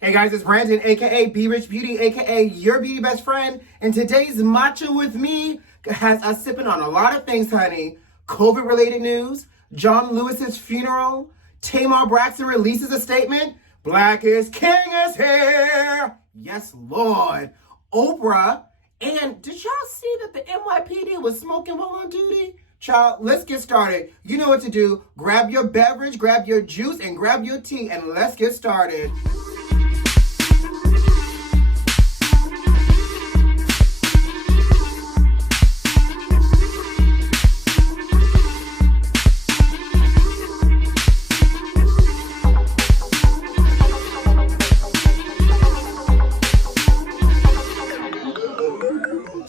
Hey guys, it's Brandon, aka B.Rich Beauty, aka your beauty best friend. And today's Matcha with me has us sipping on a lot of things, honey. COVID-related news, John Lewis's funeral, Tamar Braxton releases a statement, Black is King is here. Yes, Lord. Oprah, and did y'all see that the NYPD was smoking while on duty? Child, let's get started. You know what to do. Grab your beverage, grab your juice, and grab your tea, and let's get started.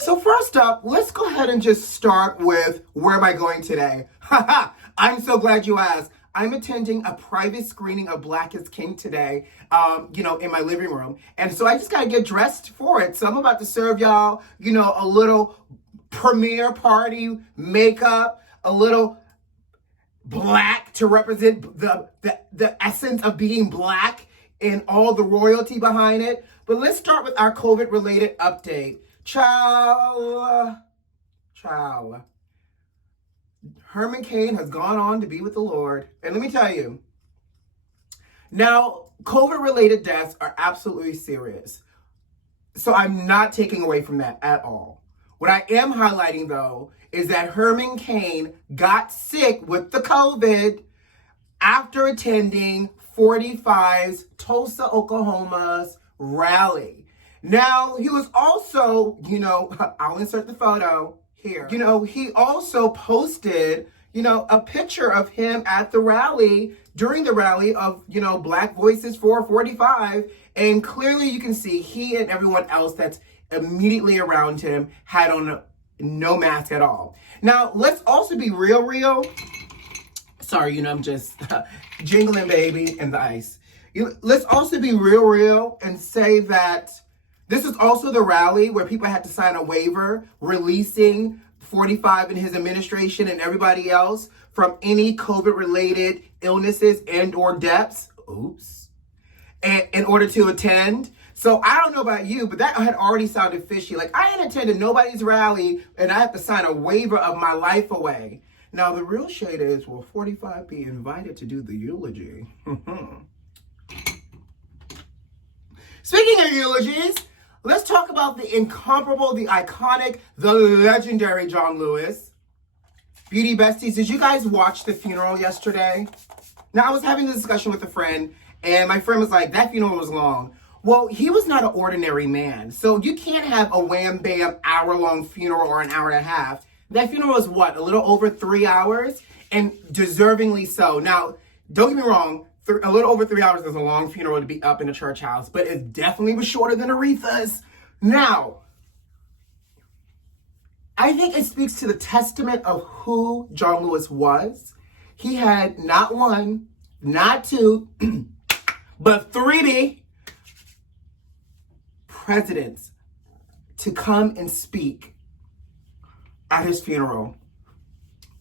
So first up, let's go ahead and just start with where am I going today? Haha, I'm so glad you asked. I'm attending a private screening of Black is King today, in my living room. And so I just got to get dressed for it. So I'm about to serve y'all, a little premiere party makeup, a little black to represent the essence of being Black and all the royalty behind it. But let's start with our COVID-related update. Child. Herman Cain has gone on to be with the Lord. And let me tell you, now, COVID-related deaths are absolutely serious. So I'm not taking away from that at all. What I am highlighting, though, is that Herman Cain got sick with the COVID after attending 45's Tulsa, Oklahoma's rally. Now, he was also, I'll insert the photo here. He also posted, a picture of him at the rally, during the rally of, Black Voices for 45. And clearly you can see he and everyone else that's immediately around him had on no mask at all. Now, let's also be real. Sorry, I'm just jingling, baby, in the ice. Let's also be real and say that this is also the rally where people had to sign a waiver releasing 45 and his administration and everybody else from any COVID-related illnesses and or deaths. Oops. And in order to attend. So I don't know about you, but that had already sounded fishy. Like, I ain't attended nobody's rally and I have to sign a waiver of my life away. Now, the real shade is, will 45 be invited to do the eulogy? Speaking of eulogies, let's talk about the incomparable, the iconic, the legendary John Lewis. Beauty besties, did you guys watch the funeral yesterday? Now, I was having this discussion with a friend, and my friend was like, that funeral was long. Well, he was not an ordinary man. So you can't have a wham-bam hour-long funeral or an hour and a half. That funeral was what, a little over 3 hours? And deservingly so. Now, don't get me wrong, a little over 3 hours is a long funeral to be up in a church house, but it definitely was shorter than Aretha's. Now, I think it speaks to the testament of who John Lewis was. He had not one, not two, but 3 presidents to come and speak at his funeral.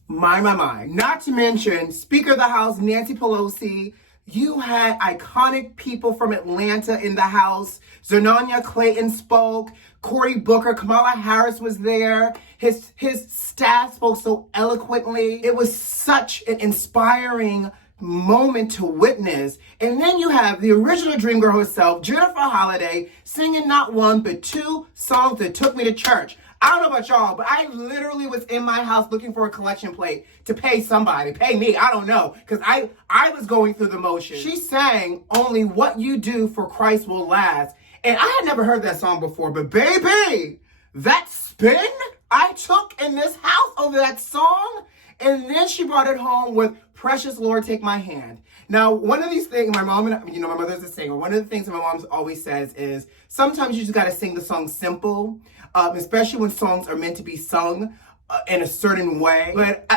My. Not to mention Speaker of the House, Nancy Pelosi. You had iconic people from Atlanta in the house. Zenania Clayton spoke. Cory Booker, Kamala Harris was there. His staff spoke so eloquently. It was such an inspiring moment to witness. And then you have the original dream girl herself, Jennifer Holliday, singing not one but 2 songs that took me to church. I don't know about y'all, but I literally was in my house looking for a collection plate to pay somebody. Pay me, I don't know, because I was going through the motions. She sang, only what you do for Christ will last. And I had never heard that song before, but baby, that spin I took in this house over that song, and then she brought it home with Precious Lord, Take My Hand. Now, one of these things, my mom and, my mother's a singer. One of the things that my mom always says is sometimes you just got to sing the song simple, especially when songs are meant to be sung in a certain way. But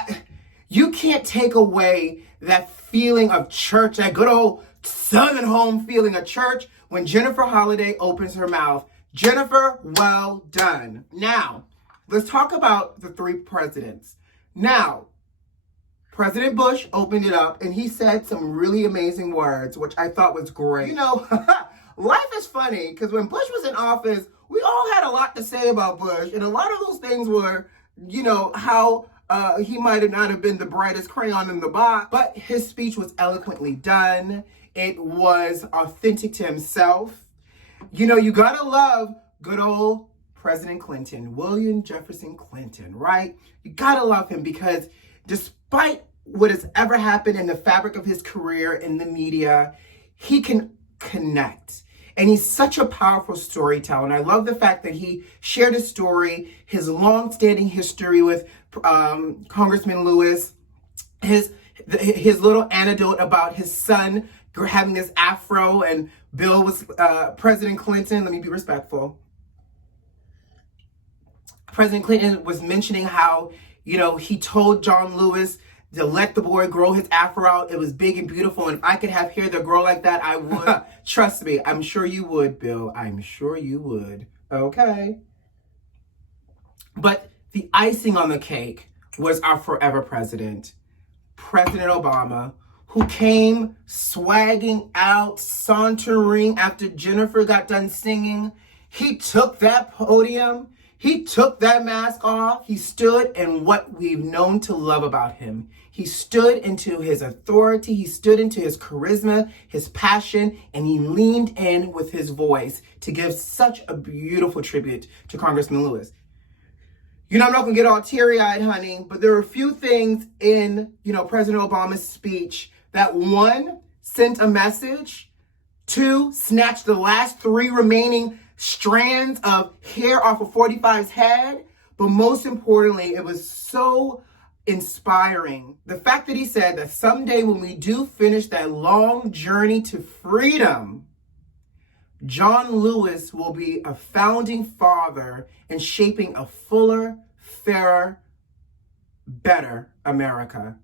you can't take away that feeling of church, that good old Southern home feeling of church when Jennifer Holliday opens her mouth. Jennifer, well done. Now, let's talk about the 3 presidents. Now, President Bush opened it up and he said some really amazing words, which I thought was great. life is funny because when Bush was in office, we all had a lot to say about Bush. And a lot of those things were, how he might have not have been the brightest crayon in the box, but his speech was eloquently done. It was authentic to himself. You gotta love good old President Clinton, William Jefferson Clinton, right? You gotta love him because despite what has ever happened in the fabric of his career in the media, he can connect. And he's such a powerful storyteller. And I love the fact that he shared his story, his long-standing history with Congressman Lewis, his little anecdote about his son having this afro, and Bill was President Clinton. Let me be respectful. President Clinton was mentioning how, he told John Lewis to let the boy grow his afro out. It was big and beautiful. And if I could have hair that grow like that, I would. Trust me. I'm sure you would, Bill. I'm sure you would. Okay. But the icing on the cake was our forever president, President Obama, who came swagging out, sauntering after Jennifer got done singing. He took that podium. He took that mask off. He stood in what we've known to love about him. He stood into his authority. He stood into his charisma, his passion, and he leaned in with his voice to give such a beautiful tribute to Congressman Lewis. I'm not going to get all teary-eyed, honey, but there were a few things in, President Obama's speech that, one, sent a message, two, snatched the last three remaining strands of hair off of 45's head, but most importantly, it was so inspiring. The fact that he said that someday when we do finish that long journey to freedom, John Lewis will be a founding father in shaping a fuller, fairer, better America.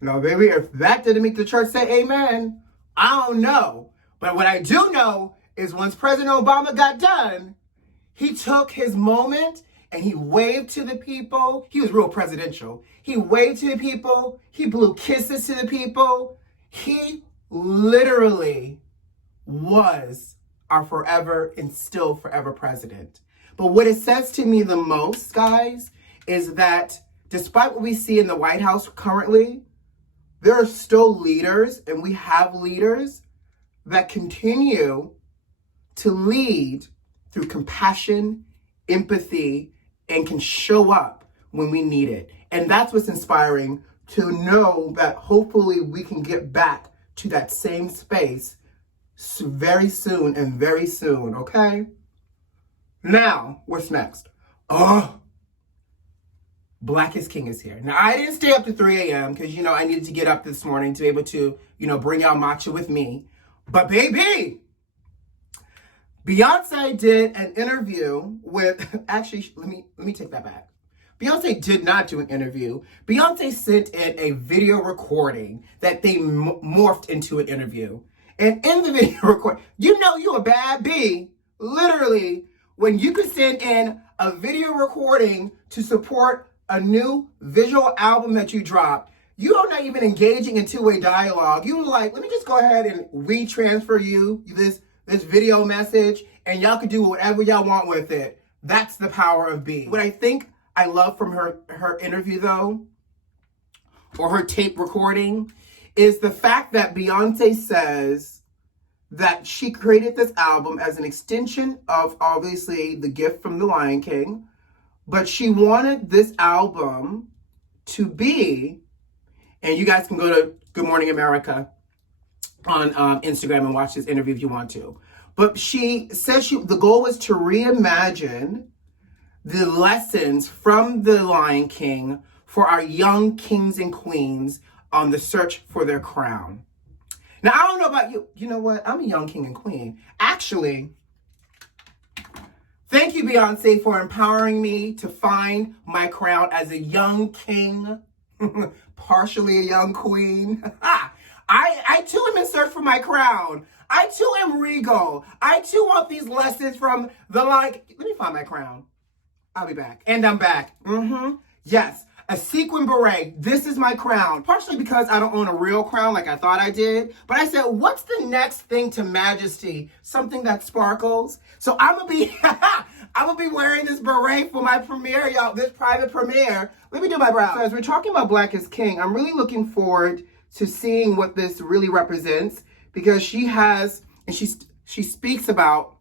Now, baby, if that didn't make the church say amen, I don't know. But what I do know is once President Obama got done, he took his moment and he waved to the people. He was real presidential. He waved to the people. He blew kisses to the people. He literally was our forever and still forever president. But what it says to me the most, guys, is that despite what we see in the White House currently, there are still leaders, and we have leaders that continue to lead through compassion, empathy, and can show up when we need it. And that's what's inspiring, to know that hopefully we can get back to that same space very soon, okay? Now, what's next? Black is King is here. Now, I didn't stay up to 3 a.m. because, I needed to get up this morning to be able to, bring y'all matcha with me. But baby, Beyonce did an interview with, actually, let me take that back. Beyonce did not do an interview. Beyonce sent in a video recording that they morphed into an interview. And in the video recording, you a bad bee, literally, when you could send in a video recording to support a new visual album that you dropped. You are not even engaging in two-way dialogue. You were like, let me just go ahead and retransfer you this video message, and y'all can do whatever y'all want with it. That's the power of B. What I think I love from her interview, though, or her tape recording, is the fact that Beyonce says that she created this album as an extension of, obviously, the gift from The Lion King, but she wanted this album to be, and you guys can go to Good Morning America on Instagram and watch this interview if you want to. But she says the goal was to reimagine the lessons from The Lion King for our young kings and queens on the search for their crown. Now, I don't know about you. You know what? I'm a young king and queen. Actually, thank you, Beyonce, for empowering me to find my crown as a young king, partially a young queen. I too am in search for my crown. I too am regal. I too want these lessons from the Let me find my crown. I'll be back. And I'm back. Yes. A sequin beret. This is my crown. Partially because I don't own a real crown like I thought I did. But I said, what's the next thing to majesty? Something that sparkles. So I'm gonna be I'm gonna be wearing this beret for my premiere, y'all. This private premiere. Let me do my brows. So as we're talking about Black is King, I'm really looking forward to seeing what this really represents, because she has, and she speaks about,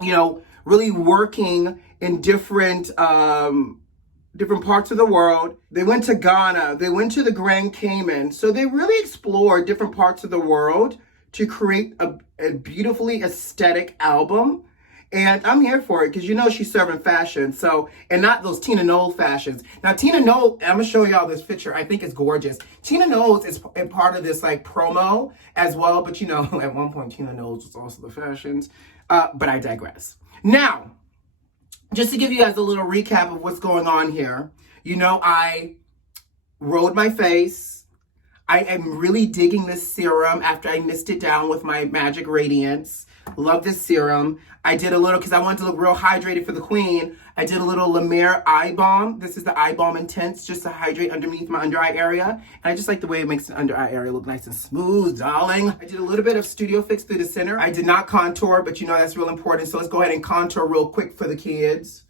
you know, really working in different parts of the world. They went to Ghana, they went to the Grand Cayman. So they really explored different parts of the world to create a beautifully aesthetic album. And I'm here for it because, you know, she's serving fashion. So, and not those Tina Knowles fashions. Now, Tina Knowles, I'm going to show y'all this picture. I think it's gorgeous. Tina Knowles is a part of this like promo as well. But, you know, at one point, Tina Knowles was also the fashions. But I digress. Now, just to give you guys a little recap of what's going on here. You know, I rode my face. I am really digging this serum after I mist it down with my Magic Radiance. Love this serum. I did a little, because I wanted to look real hydrated for the queen, I did a little La Mer eye balm. This is the eye balm intense, just to hydrate underneath my under eye area. And I just like the way it makes the under eye area look nice and smooth, darling. I did a little bit of Studio Fix through the center. I did not contour, but you know that's real important. So let's go ahead and contour real quick for the kids.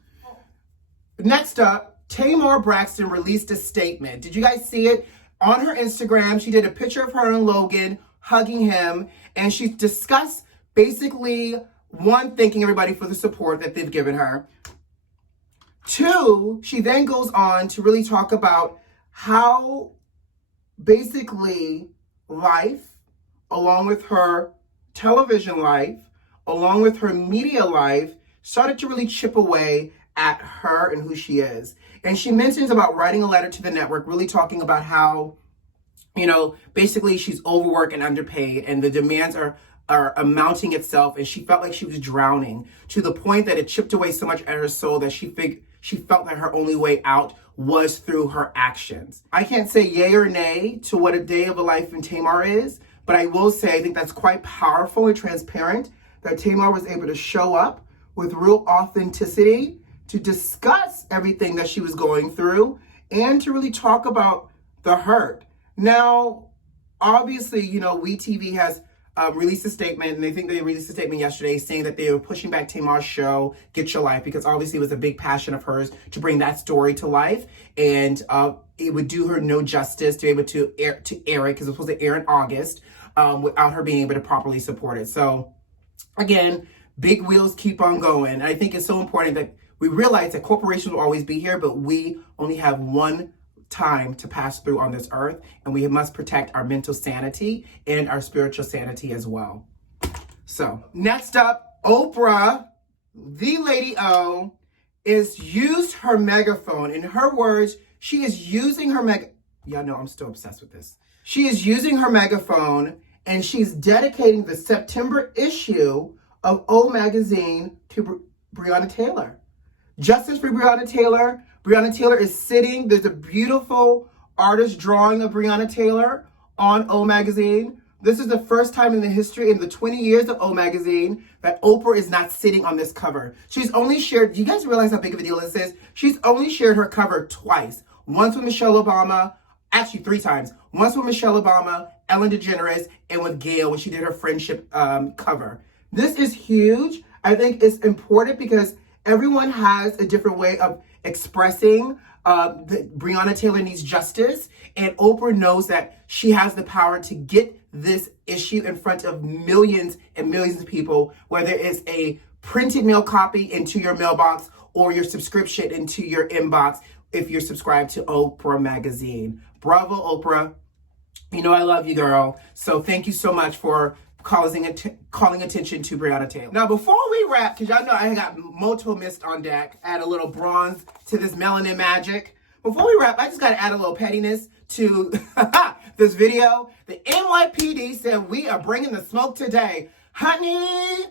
Next up, Tamar Braxton released a statement. Did you guys see it? On her Instagram, she did a picture of her and Logan hugging him, and she discussed basically, one, thanking everybody for the support that they've given her. Two, she then goes on to really talk about how basically life, along with her television life, along with her media life, started to really chip away at her and who she is. And she mentions about writing a letter to the network, really talking about how, you know, basically she's overworked and underpaid, and the demands are mounting itself, and she felt like she was drowning, to the point that it chipped away so much at her soul that she felt that her only way out was through her actions. I can't say yay or nay to what a day of a life in Tamar is, but I will say I think that's quite powerful and transparent that Tamar was able to show up with real authenticity to discuss everything that she was going through and to really talk about the hurt. Now, obviously, you know, WeTV has released a statement, and I think they released a statement yesterday saying that they were pushing back Tamar's show, Get Your Life, because obviously it was a big passion of hers to bring that story to life, and it would do her no justice to be able to air it, because it was supposed to air in August, without her being able to properly support it. So, again, big wheels keep on going. And I think it's so important that we realize that corporations will always be here, but we only have one time to pass through on this earth, and we must protect our mental sanity and our spiritual sanity as well. So next up, Oprah, the Lady O, is used her megaphone. In her words, she is using her y'all know I'm still obsessed with this. She is using her megaphone, and she's dedicating the September issue of O Magazine to Breonna Taylor. Justice for Breonna Taylor. Breonna Taylor is sitting. There's a beautiful artist drawing of Breonna Taylor on O Magazine. This is the first time in the history, in the 20 years of O Magazine, that Oprah is not sitting on this cover. She's only shared, do you guys realize how big of a deal this is? She's only shared her cover twice. Once with Michelle Obama, actually 3 times. Once with Michelle Obama, Ellen DeGeneres, and with Gayle when she did her friendship cover. This is huge. I think it's important because everyone has a different way of expressing that Breonna Taylor needs justice, and Oprah knows that she has the power to get this issue in front of millions and millions of people, whether it's a printed mail copy into your mailbox or your subscription into your inbox if you're subscribed to Oprah Magazine. Bravo, Oprah. You know I love you, girl. So thank you so much for calling attention to Breonna Taylor. Now, before we wrap, because y'all know I got Moto Mist on deck, add a little bronze to this melanin magic. Before we wrap, I just got to add a little pettiness to this video. The NYPD said we are bringing the smoke today. Honey,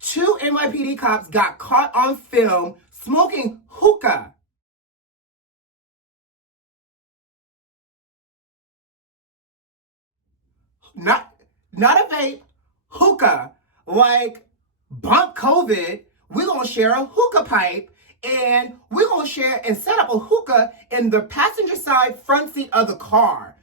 2 NYPD cops got caught on film smoking hookah. Not a vape, hookah. Like, bump COVID, we're going to share a hookah pipe and we're going to share and set up a hookah in the passenger side front seat of the car.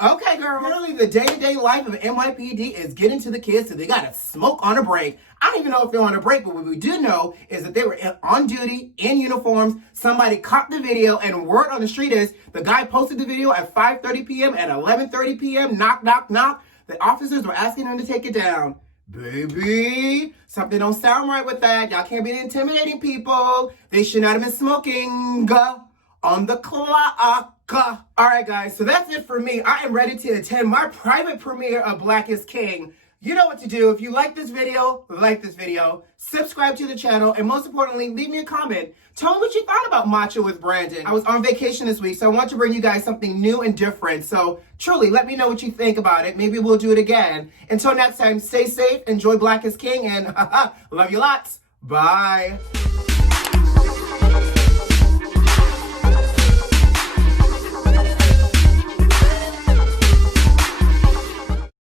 Okay, girl. Really, the day-to-day life of NYPD is getting to the kids, so they got to smoke on a break. I don't even know if they're on a break, but what we do know is that they were on duty, in uniforms. Somebody caught the video, and word on the street is the guy posted the video at 5:30 p.m. At 11:30 p.m., knock, knock, knock. The officers were asking him to take it down. Baby, something don't sound right with that. Y'all can't be intimidating people. They should not have been smoking on the clock. All right, guys, so that's it for me. I am ready to attend my private premiere of Black is King. You know what to do. If you like this video, subscribe to the channel, and most importantly, leave me a comment. Tell me what you thought about Matcha with Brandon. I was on vacation this week, so I want to bring you guys something new and different. So truly, let me know what you think about it. Maybe we'll do it again. Until next time, stay safe, enjoy Black is King, and love you lots. Bye.